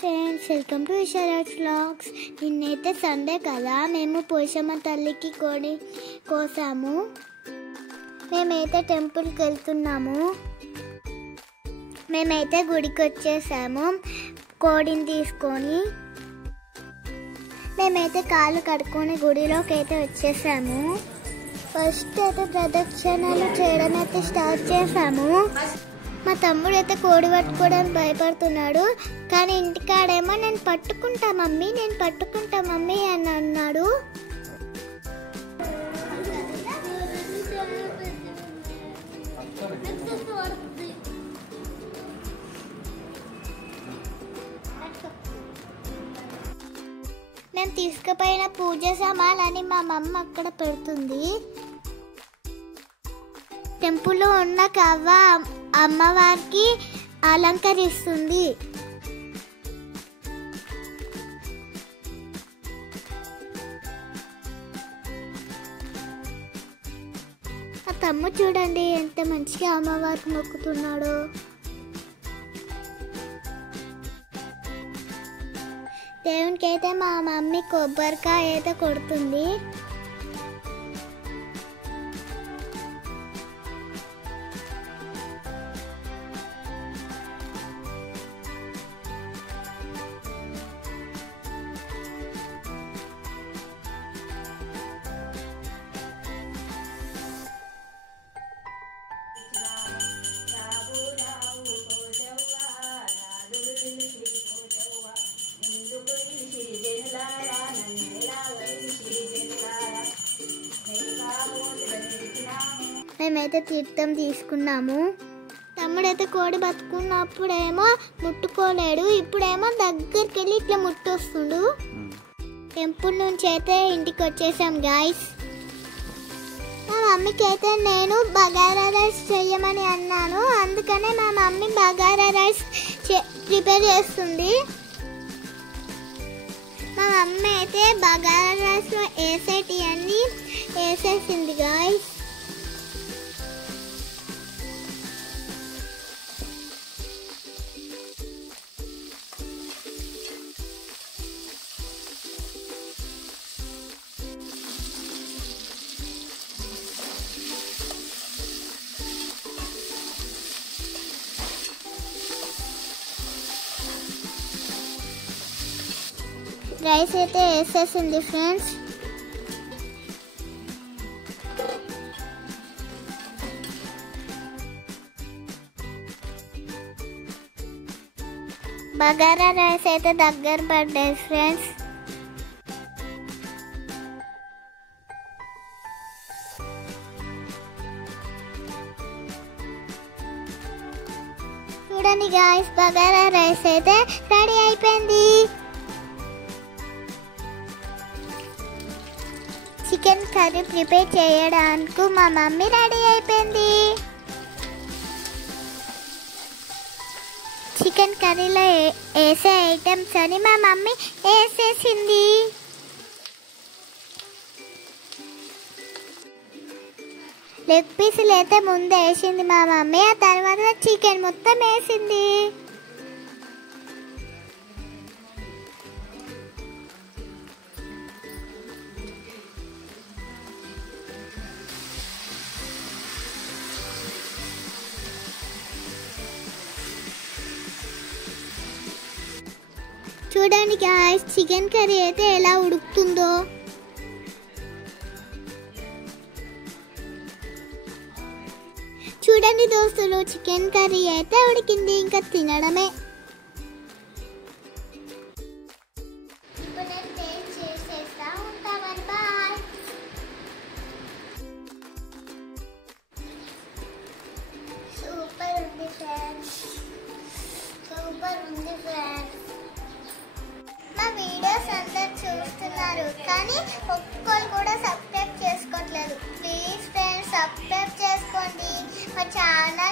Friends, welcome to Sharaj vlogs. నిన్నైతే Sunday కదా, మేము పోషమ్మ తల్లికి కోడి కోసాము. మేమైతే టెంపుల్కి వెళ్తున్నాము. మేమైతే గుడికి వచ్చేసాము కోడిని తీసుకొని. మేమైతే కాళ్ళు కడుక్కొని గుడిలోకి అయితే వచ్చేసాము. ఫస్ట్ అయితే ప్రదక్షిణలు చేయడం అయితే స్టార్ట్ చేసాము. మా తమ్ముడు అయితే కోడి పట్టుకోవడానికి భయపడుతున్నాడు, కానీ ఇంటికాడేమో నేను పట్టుకుంటా మమ్మీ అని అన్నాడు. నేను తీసుకుపోయిన పూజ సామాన్లని మా మమ్మ అక్కడ పెడుతుంది. టెంపుల్లో ఉన్న కవ్వ అమ్మవారికి అలంకరిస్తుంది. ఆ తమ్ముడు చూడండి ఎంత మంచిగా అమ్మవారికి మొక్కుతున్నాడో. దేవునికి అయితే మా మమ్మీ కొబ్బరికాయ అయితే కొడుతుంది. మేమైతే తీర్థం తీసుకున్నాము. తమ్ముడైతే కోడి బతుకున్నప్పుడేమో ముట్టుకోలేడు, ఇప్పుడేమో దగ్గరికి వెళ్ళి ఇట్లా ముట్టొస్తుండు. టెంపుల్ నుంచి అయితే ఇంటికి వచ్చేసాం గాయస్. మా మమ్మీకి అయితే నేను బగారా రైస్ చేయమని అన్నాను, అందుకనే మా మమ్మీ బగారా రైస్ ప్రిపేర్ చేస్తుంది. మా మమ్మీ అయితే బగారా రైస్లో వేసేటి అన్నీ వేసేసింది గాయస్. రైస్ అయితే వేసేసింది ఫ్రెండ్స్. బగారా రైస్ అయితే దగ్గర పడ్డాయి ఫ్రెండ్స్. చూడండి గాయస్, బగారా రైస్ అయితే రెడీ అయిపోయింది. చికెన్ కర్రీ ప్రిపేర్ చేయడానికి మా మమ్మీ రెడీ అయిపోయింది. చికెన్ కర్రీలో వేసే ఐటమ్స్ అని మా మమ్మీ వేసేసింది. లెగ్ పీసులు అయితే ముందు వేసింది మా మమ్మీ, ఆ తర్వాత చికెన్ మొత్తం వేసింది. చూడండి గాయ్స్, చికెన్ కర్రీ అయితే ఎలా ఉడుకుతుందో. చూడండి దోస్తులు, చికెన్ కర్రీ అయితే ఉడికింది, ఇంకా తినడమే. సూపర్ ఉంది ఫ్రెండ్స్. మా వీడియోస్ అందరు చూస్తున్నారు, కానీ ఒక్కరు కూడా సబ్స్క్రైబ్ చేసుకోవట్లేదు. ప్లీజ్ ఫ్రెండ్స్, సబ్స్క్రైబ్ చేసుకోండి. మా ఛానల్